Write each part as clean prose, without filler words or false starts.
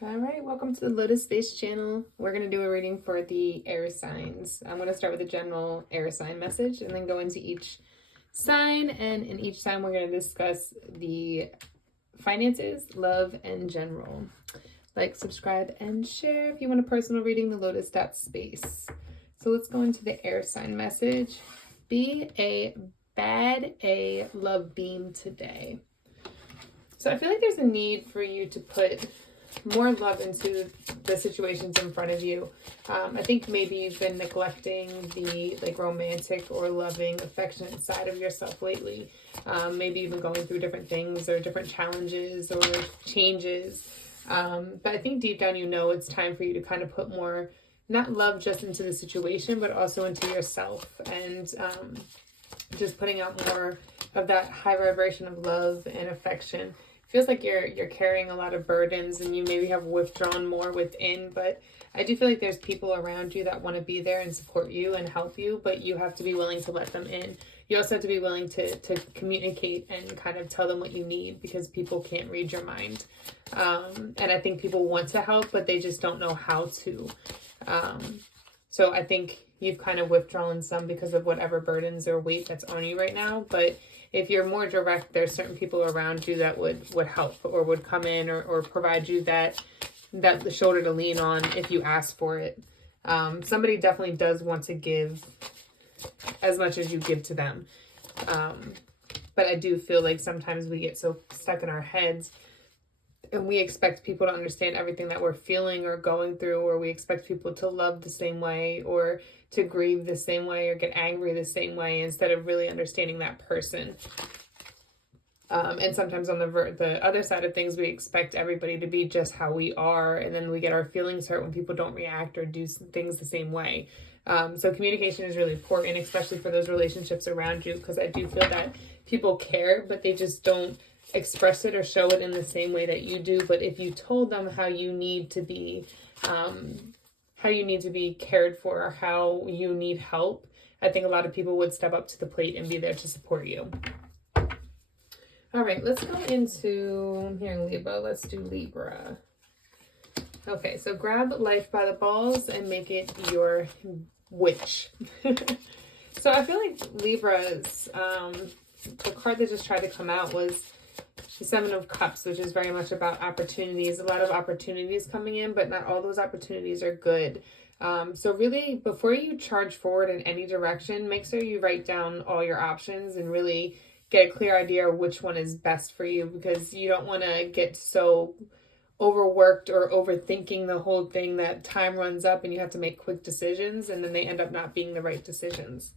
All right, welcome to the Lotus'Space channel. We're going to do a reading for the air signs. I'm going to start with a general air sign message and then go into each sign. And in each sign, we're going to discuss the finances, love, and general. Like, subscribe, and share if you want a personal reading, TheLotus.Space. So let's go into the air sign message. Be a bad A love beam today. So I feel like there's a need for you to put more love into the situations in front of you. I think maybe you've been neglecting the romantic or loving, affectionate side of yourself lately. Maybe you've been going through different things or different challenges or changes. But I think deep down, you know, it's time for you to kind of put more, not love just into the situation, but also into yourself, and just putting out more of that high vibration of love and affection. Feels like you're carrying a lot of burdens and you maybe have withdrawn more within, but I do feel like there's people around you that want to be there and support you and help you, but you have to be willing to let them in. You also have to be willing to communicate and kind of tell them what you need, because people can't read your mind. And I think people want to help, but they just don't know how to. So I think you've kind of withdrawn some because of whatever burdens or weight that's on you right now. But if you're more direct, there's certain people around you that would help or would come in or provide you that the shoulder to lean on if you ask for it. Somebody definitely does want to give as much as you give to them. But I do feel like sometimes we get so stuck in our heads and we expect people to understand everything that we're feeling or going through, or we expect people to love the same way or to grieve the same way or get angry the same way, instead of really understanding that person. And sometimes on the other side of things, we expect everybody to be just how we are, and then we get our feelings hurt when people don't react or do things the same way. So communication is really important, especially for those relationships around you, because I do feel that people care, but they just don't express it or show it in the same way that you do. But if you told them how you need to be cared for, or how you need help, I think a lot of people would step up to the plate and be there to support you. All right, let's go into here in Libra. Let's do Libra. Okay, so grab life by the balls and make it your witch. So I feel like Libra's, the card that just tried to come out was the Seven of Cups, which is very much about opportunities. A lot of opportunities coming in, but not all those opportunities are good. So really, before you charge forward in any direction, make sure you write down all your options and really get a clear idea of which one is best for you, because you don't want to get so overworked or overthinking the whole thing that time runs up and you have to make quick decisions and then they end up not being the right decisions.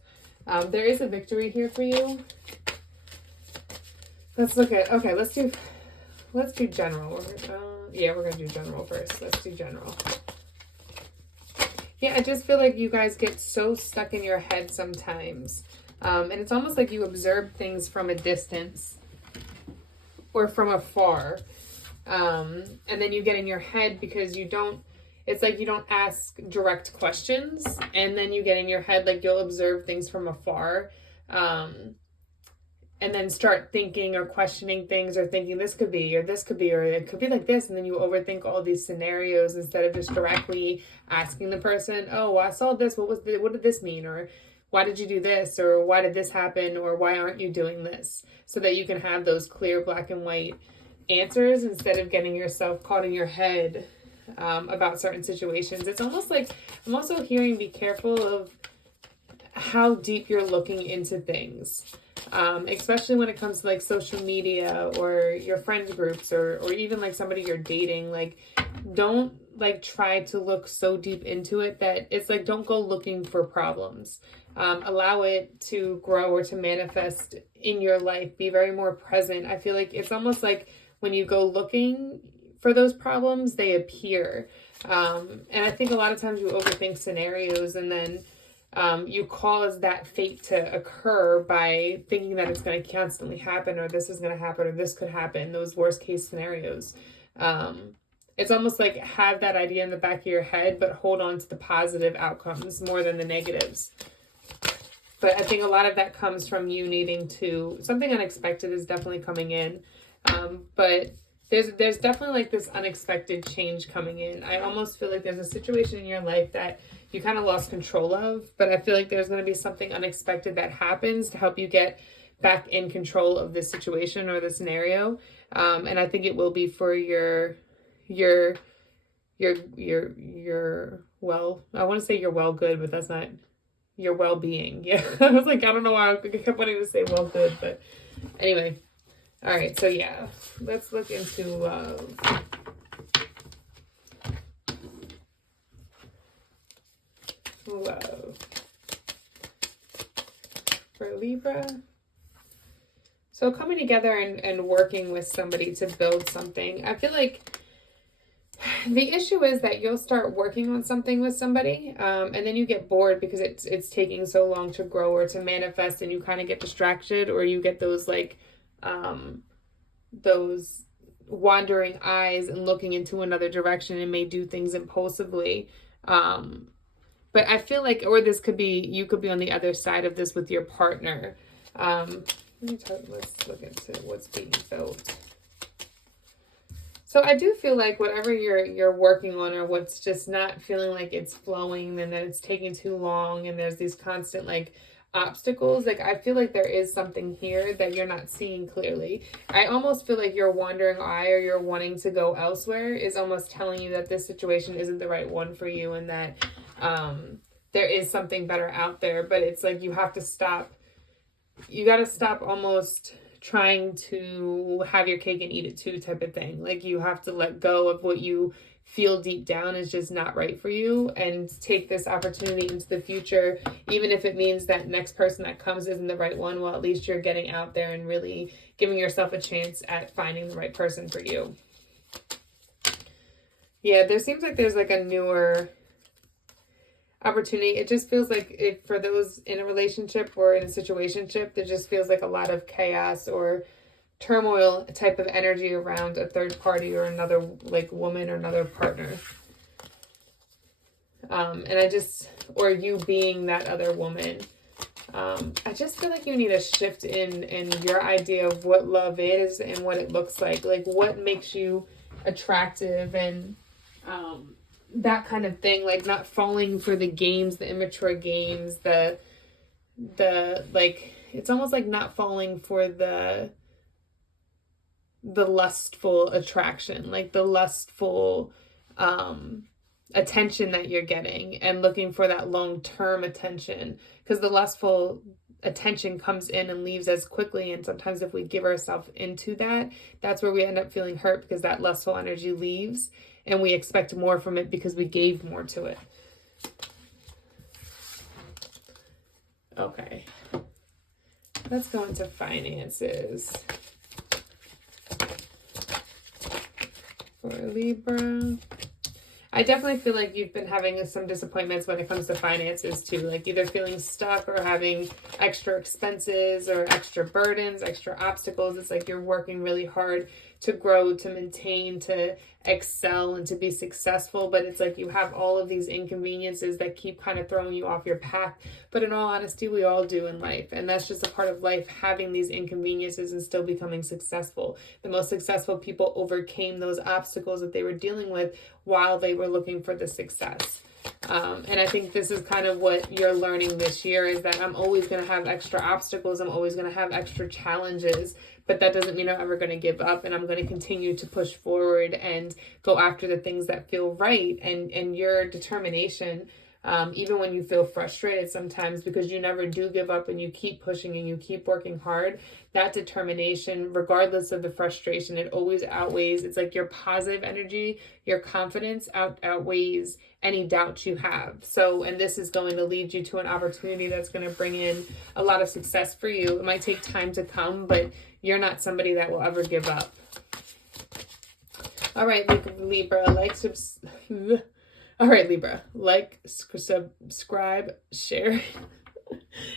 There is a victory here for you. Let's look at, okay, let's do general. Yeah, we're going to do general first. Let's do general. Yeah, I just feel like you guys get so stuck in your head sometimes. And it's almost like you observe things from a distance or from afar. And then you get in your head because it's like you don't ask direct questions. And then you get in your head, like you'll observe things from afar. And then start thinking or questioning things, or thinking this could be, or this could be, or it could be like this. And then you overthink all these scenarios instead of just directly asking the person, oh, I saw this. What did this mean? Or why did you do this? Or why did this happen? Or why aren't you doing this? So that you can have those clear black and white answers instead of getting yourself caught in your head about certain situations. It's almost like I'm also hearing, be careful of how deep you're looking into things. Especially when it comes to like social media or your friend groups or even like somebody you're dating. Like, don't like try to look so deep into it that it's like, don't go looking for problems. Allow it to grow or to manifest in your life. Be very more present. I feel like it's almost like when you go looking for those problems, they appear. And I think a lot of times you overthink scenarios, and then you cause that fate to occur by thinking that it's going to constantly happen, or this is going to happen, or this could happen, those worst case scenarios. It's almost like have that idea in the back of your head, but hold on to the positive outcomes more than the negatives. But I think a lot of that comes from you needing to, something unexpected is definitely coming in. But there's definitely like this unexpected change coming in. I almost feel like there's a situation in your life that you kind of lost control of, but I feel like there's going to be something unexpected that happens to help you get back in control of this situation or the scenario. And I think it will be for your well, I want to say your well good, but that's not your well-being. Yeah. I was like, I don't know why I kept wanting to say well good, but anyway. All right, so yeah, let's look into love. Love for Libra. So coming together and working with somebody to build something. I feel like the issue is that you'll start working on something with somebody, and then you get bored because it's taking so long to grow or to manifest, and you kind of get distracted, or you get those like those wandering eyes and looking into another direction and may do things impulsively. But I feel like, or this could be, you could be on the other side of this with your partner. Let's look into what's being built. So I do feel like whatever you're working on, or what's just not feeling like it's flowing, and that it's taking too long, and there's these constant like obstacles, like I feel like there is something here that you're not seeing clearly. I almost feel like your wandering eye, or you're wanting to go elsewhere, is almost telling you that this situation isn't the right one for you, and that there is something better out there. But it's like you have to stop. You got to stop almost trying to have your cake and eat it too type of thing. Like you have to let go of what you feel deep down is just not right for you, and take this opportunity into the future, even if it means that next person that comes isn't the right one. Well, at least you're getting out there and really giving yourself a chance at finding the right person for you. Yeah, there seems like there's like a newer opportunity. It just feels like for those in a relationship or in a situationship, there just feels like a lot of chaos or turmoil type of energy around a third party or another like woman or another partner. And I just, or you being that other woman. I just feel like you need a shift in your idea of what love is and what it looks like what makes you attractive, and that kind of thing, like not falling for the games, the immature games, the like, it's almost like not falling for the lustful attraction, like the lustful attention that you're getting, and looking for that long-term attention, because the lustful attention comes in and leaves as quickly. And sometimes if we give ourselves into that, that's where we end up feeling hurt, because that lustful energy leaves and we expect more from it because we gave more to it. Okay, let's go into finances for Libra. I definitely feel like you've been having some disappointments when it comes to finances too, like either feeling stuck or having extra expenses or extra burdens, extra obstacles. It's like you're working really hard to grow, to maintain, to excel, and to be successful, but it's like you have all of these inconveniences that keep kind of throwing you off your path. But in all honesty, we all do in life, and that's just a part of life, having these inconveniences and still becoming successful. The most successful people overcame those obstacles that they were dealing with while they were looking for the success. And I think this is kind of what you're learning this year, is that I'm always going to have extra obstacles. I'm always going to have extra challenges, but that doesn't mean I'm ever going to give up, and I'm going to continue to push forward and go after the things that feel right. And your determination, even when you feel frustrated sometimes, because you never do give up and you keep pushing and you keep working hard, that determination, regardless of the frustration, it always outweighs. It's like your positive energy, your confidence outweighs any doubts you have. So, and this is going to lead you to an opportunity that's going to bring in a lot of success for you. It might take time to come, but you're not somebody that will ever give up. All right, Libra, like, subscribe, share.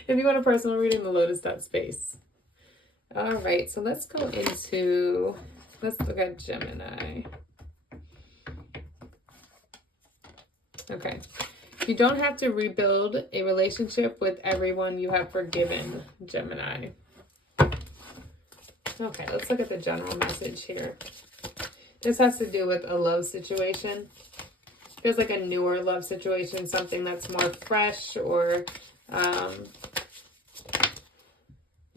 If you want a personal reading, TheLotus.Space. All right, so let's look at Gemini. Okay. You don't have to rebuild a relationship with everyone you have forgiven, Gemini. Okay, let's look at the general message here. This has to do with a love situation. Feels like a newer love situation, something that's more fresh, or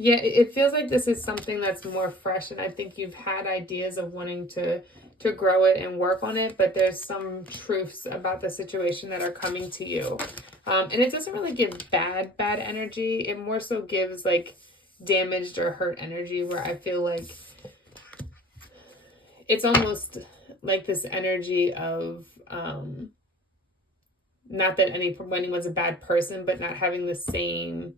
yeah, it feels like this is something that's more fresh, and I think you've had ideas of wanting to grow it and work on it, but there's some truths about the situation that are coming to you. And it doesn't really give bad energy. It more so gives like damaged or hurt energy, where I feel like it's almost like this energy of not that anyone's a bad person, but not having the same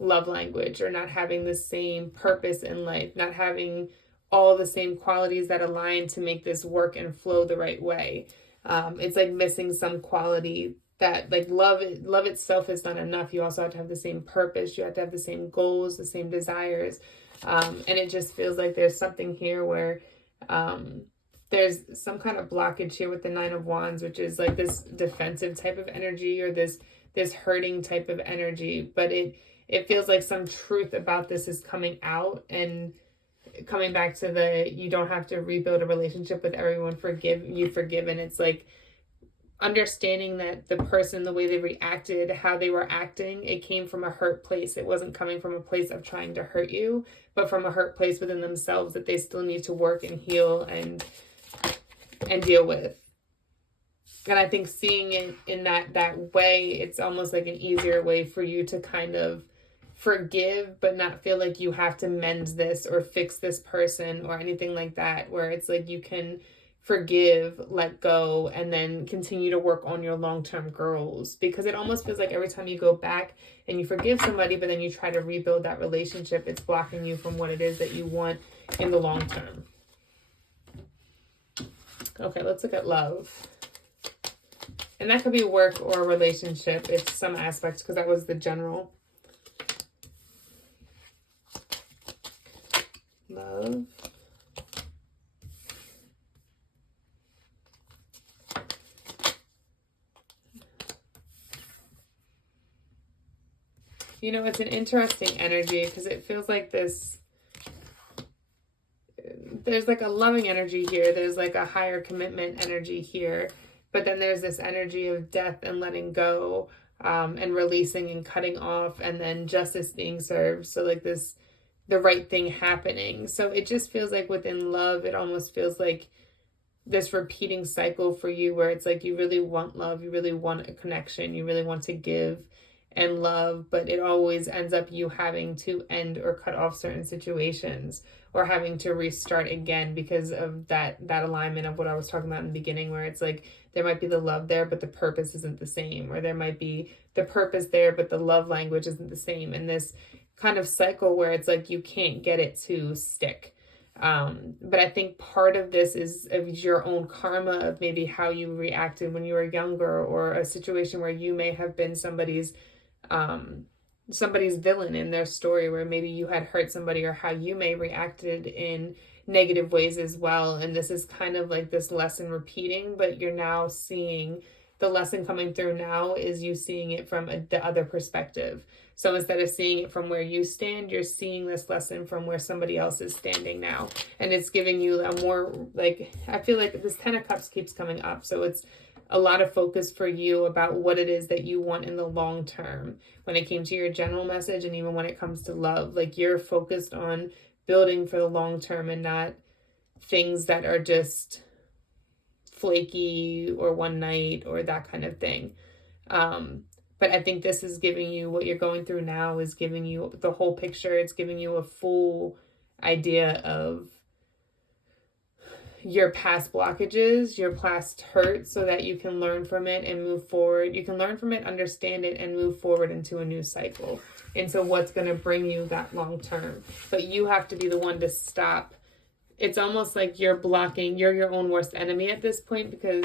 love language, or not having the same purpose in life, not having all the same qualities that align to make this work and flow the right way. It's like missing some quality that, like, love itself is not enough. You also have to have the same purpose. You have to have the same goals, the same desires. And it just feels like there's something here where there's some kind of blockage here with the Nine of Wands, which is like this defensive type of energy, or this hurting type of energy. But it feels like some truth about this is coming out, and coming back to you don't have to rebuild a relationship with everyone you've forgiven. It's like understanding that the person, the way they reacted, how they were acting, it came from a hurt place. It wasn't coming from a place of trying to hurt you, but from a hurt place within themselves that they still need to work and heal and deal with. And I think seeing it in that way, it's almost like an easier way for you to kind of forgive, but not feel like you have to mend this or fix this person or anything like that, where it's like you can forgive, let go, and then continue to work on your long-term goals. Because it almost feels like every time you go back and you forgive somebody, but then you try to rebuild that relationship, it's blocking you from what it is that you want in the long term. Okay, let's look at love. And that could be work or a relationship. It's some aspects, because that was the general. Love. You know, it's an interesting energy, because it feels like there's like a loving energy here. There's like a higher commitment energy here. But then there's this energy of death and letting go, and releasing and cutting off, and then justice being served. So like the right thing happening. So it just feels like within love, it almost feels like this repeating cycle for you, where it's like you really want love, you really want a connection, you really want to give and love, but it always ends up you having to end or cut off certain situations, or having to restart again because of that alignment of what I was talking about in the beginning, where it's like there might be the love there, but the purpose isn't the same, or there might be the purpose there, but the love language isn't the same, and this kind of cycle where it's like you can't get it to stick. But I think part of this is of your own karma, of maybe how you reacted when you were younger, or a situation where you may have been somebody's villain in their story, where maybe you had hurt somebody, or how you may reacted in negative ways as well. And this is kind of like this lesson repeating, but you're now seeing the lesson coming through now is you seeing it from the other perspective. So instead of seeing it from where you stand, you're seeing this lesson from where somebody else is standing now. And it's giving you a more, like, I feel like this 10 of Cups keeps coming up. So it's a lot of focus for you about what it is that you want in the long term. When it came to your general message, and even when it comes to love, like you're focused on building for the long term, and not things that are just flaky or one night or that kind of thing. But I think this is giving you, what you're going through now is giving you the whole picture. It's giving you a full idea of your past blockages, your past hurt, so that you can learn from it and move forward. You can learn from it, understand it, and move forward into a new cycle, into what's going to bring you that long term. But you have to be the one to stop. It's almost like you're your own worst enemy at this point, because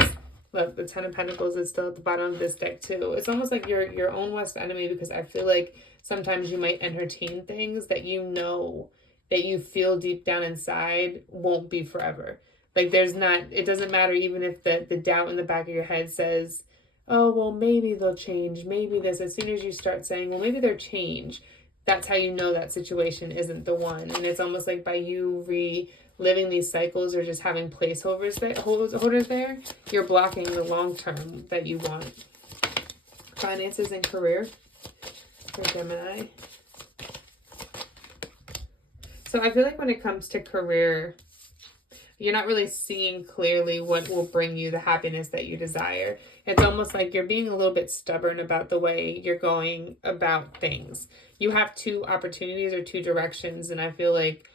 look, the 10 of Pentacles is still at the bottom of this deck too. It's almost like you're your own worst enemy, because I feel like sometimes you might entertain things that you know, that you feel deep down inside won't be forever. Like it doesn't matter even if the doubt in the back of your head says, oh, well, maybe they'll change, maybe this. As soon as you start saying, well, maybe they'll change, that's how you know that situation isn't the one. And it's almost like by you living these cycles or just having holders there, you're blocking the long term that you want. Finances and career for Gemini. So I feel like when it comes to career, you're not really seeing clearly what will bring you the happiness that you desire. It's almost like you're being a little bit stubborn about the way you're going about things. You have two opportunities or two directions, and I feel like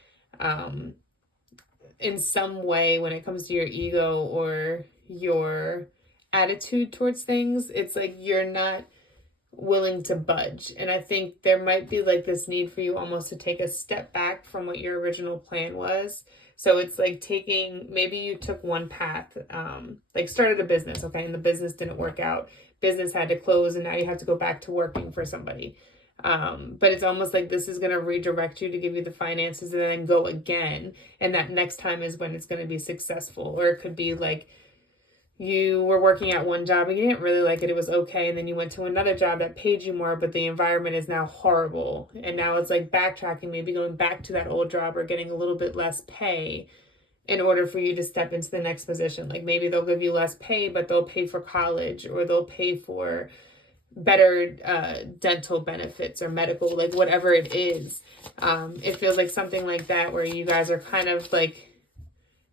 in some way when it comes to your ego or your attitude towards things, it's like you're not willing to budge. And I think there might be like this need for you almost to take a step back from what your original plan was. So it's like maybe you took one path, like started a business, okay, and the business didn't work out. Business had to close and now you have to go back to working for somebody. But it's almost like this is going to redirect you to give you the finances and then go again. And that next time is when it's going to be successful. Or it could be like you were working at one job and you didn't really like it. It was okay. And then you went to another job that paid you more, but the environment is now horrible. And now it's like backtracking, maybe going back to that old job or getting a little bit less pay in order for you to step into the next position. Like maybe they'll give you less pay, but they'll pay for college or they'll pay for better dental benefits or medical, like whatever it is. It feels like something like that where you guys are kind of like,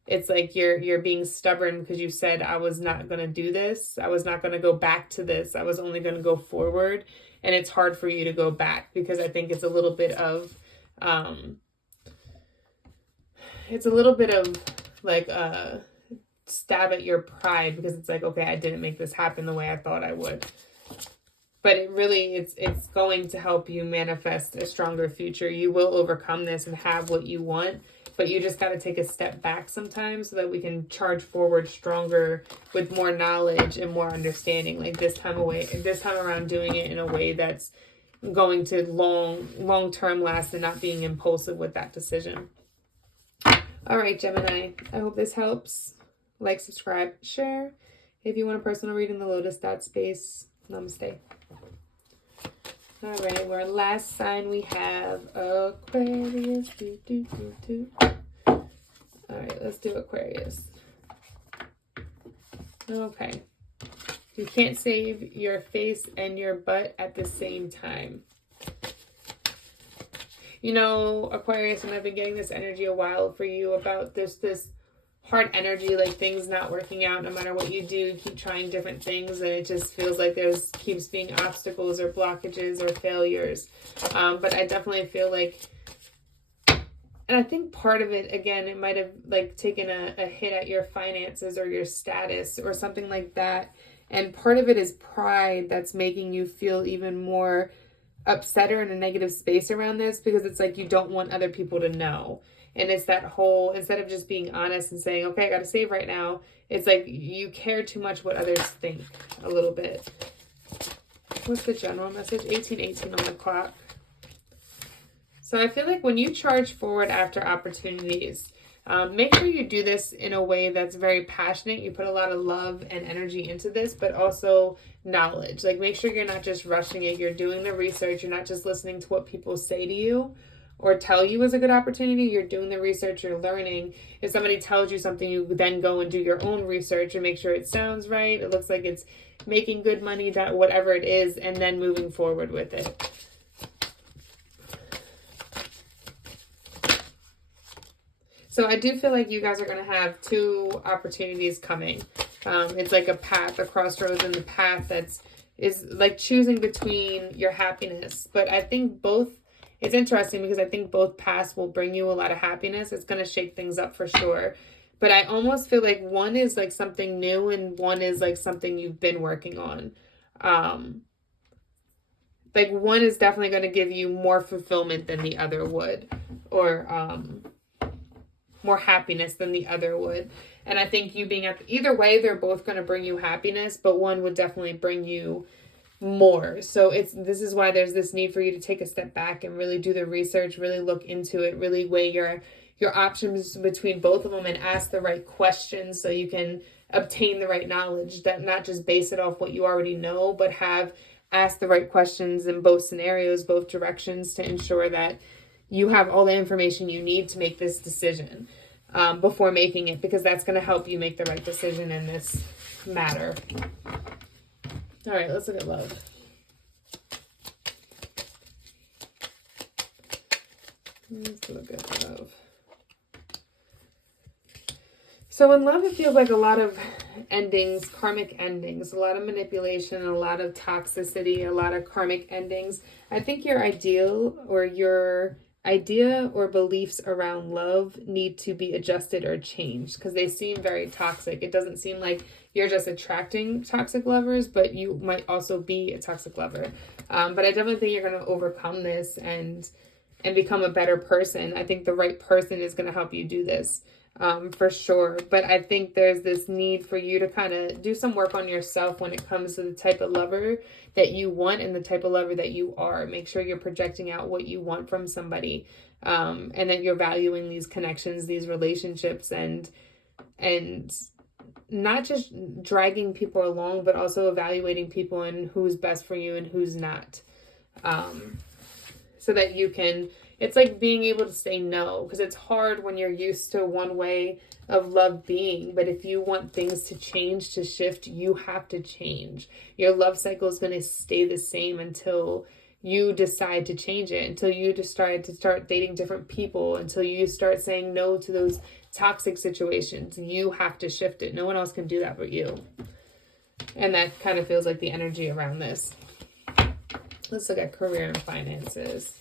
it's like you're being stubborn because you said, I was not going to do this. I was not going to go back to this. I was only going to go forward. And it's hard for you to go back because I think it's a little bit of, like a stab at your pride because it's like, okay, I didn't make this happen the way I thought I would. But it really, it's going to help you manifest a stronger future. You will overcome this and have what you want, but you just got to take a step back sometimes so that we can charge forward stronger with more knowledge and more understanding. Like this time around doing it in a way that's going to long-term last and not being impulsive with that decision. All right, Gemini, I hope this helps. Like, subscribe, share. If you want a personal reading, TheLotus.Space. Namaste. All right, our last sign we have Aquarius. All right, let's do Aquarius. Okay. You can't save your face and your butt at the same time. You know, Aquarius, and I've been getting this energy a while for you about this hard energy, like things not working out no matter what you do. You keep trying different things and it just feels like keeps being obstacles or blockages or failures. But I definitely feel like, and I think part of it, again, it might have like taken a hit at your finances or your status or something like that. And part of it is pride that's making you feel even more upset or in a negative space around this because it's like you don't want other people to know. And it's that whole, instead of just being honest and saying, okay, I got to save right now, it's like you care too much what others think a little bit. What's the general message? 1818 on the clock. So I feel like when you charge forward after opportunities, make sure you do this in a way that's very passionate. You put a lot of love and energy into this, but also knowledge. Like make sure you're not just rushing it. You're doing the research. You're not just listening to what people say to you or tell you is a good opportunity. You're doing the research, you're learning. If somebody tells you something, you then go and do your own research and make sure it sounds right. It looks like it's making good money, that whatever it is, and then moving forward with it. So I do feel like you guys are going to have two opportunities coming. It's like a path, a crossroads in the path is like choosing between your happiness. But I think it's interesting because I think both paths will bring you a lot of happiness. It's going to shake things up for sure. But I almost feel like one is like something new and one is like something you've been working on. Like one is definitely going to give you more fulfillment than the other would, or more happiness than the other would. And I think you being either way, they're both going to bring you happiness, but one would definitely bring you more. So this is why there's this need for you to take a step back and really do the research, really look into it, really weigh your options between both of them and ask the right questions so you can obtain the right knowledge, that not just base it off what you already know, but ask the right questions in both scenarios, both directions, to ensure that you have all the information you need to make this decision. before making it, because that's going to help you make the right decision in this matter. All right, let's look at love. Let's look at love. So in love, it feels like a lot of endings, karmic endings, a lot of manipulation, a lot of toxicity, a lot of karmic endings. I think your ideal or your idea or beliefs around love need to be adjusted or changed, because they seem very toxic. It doesn't seem like you're just attracting toxic lovers, but you might also be a toxic lover. But I definitely think you're going to overcome this and become a better person. I think the right person is going to help you do this. For sure. But I think there's this need for you to kind of do some work on yourself when it comes to the type of lover that you want and the type of lover that you are. Make sure you're projecting out what you want from somebody, and that you're valuing these connections, these relationships, and not just dragging people along, but also evaluating people and who's best for you and who's not. So that you can, it's like being able to say no, because it's hard when you're used to one way of love being. But if you want things to change, to shift, you have to change. Your love cycle is going to stay the same until you decide to change it, until you decide to start dating different people, until you start saying no to those toxic situations. You have to shift it. No one else can do that but you. And that kind of feels like the energy around this. Let's look at career and finances.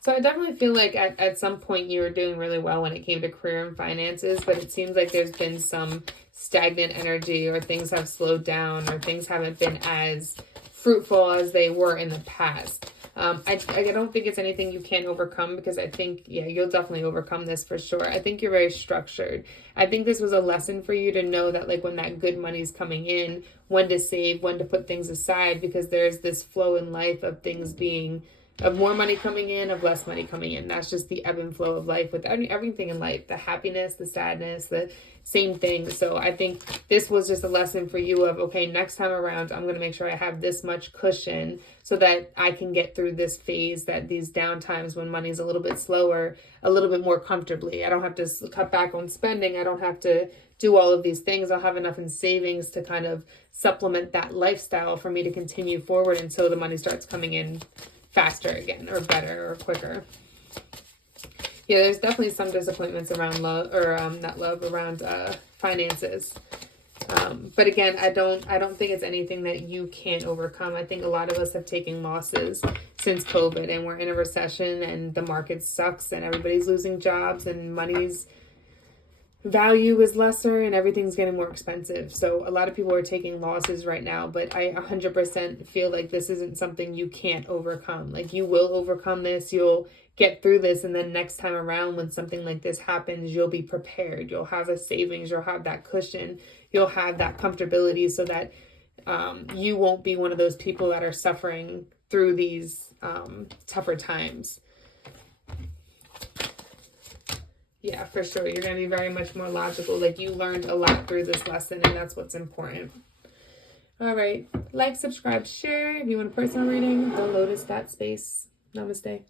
So I definitely feel like at some point you were doing really well when it came to career and finances, but it seems like there's been some stagnant energy, or things have slowed down, or things haven't been as fruitful as they were in the past. I don't think it's anything you can't overcome, because I think, yeah, you'll definitely overcome this for sure. I think you're very structured. I think this was a lesson for you to know that, like, when that good money's coming in, when to save, when to put things aside, because there's this flow in life of things being, of more money coming in, of less money coming in. That's just the ebb and flow of life with everything in life, the happiness, the sadness, the same thing. So I think this was just a lesson for you of, okay, next time around, I'm going to make sure I have this much cushion so that I can get through this phase, that these down times when money's a little bit slower, a little bit more comfortably. I don't have to cut back on spending. I don't have to do all of these things. I'll have enough in savings to kind of supplement that lifestyle for me to continue forward until the money starts coming in faster again, or better, or quicker. Yeah, there's definitely some disappointments around love, or not love, around finances. But again, I don't think it's anything that you can't overcome. I think a lot of us have taken losses since COVID, and we're in a recession, and the market sucks, and everybody's losing jobs, and money's value is lesser, and everything's getting more expensive. So a lot of people are taking losses right now, but I 100% feel like this isn't something you can't overcome. Like, you will overcome this, you'll get through this, and then next time around when something like this happens, you'll be prepared. You'll have a savings, you'll have that cushion, you'll have that comfortability, so that you won't be one of those people that are suffering through these tougher times. Yeah, for sure. You're going to be very much more logical. Like, you learned a lot through this lesson, and that's what's important. All right. Like, subscribe, share. If you want a personal reading, TheLotus.Space. Namaste.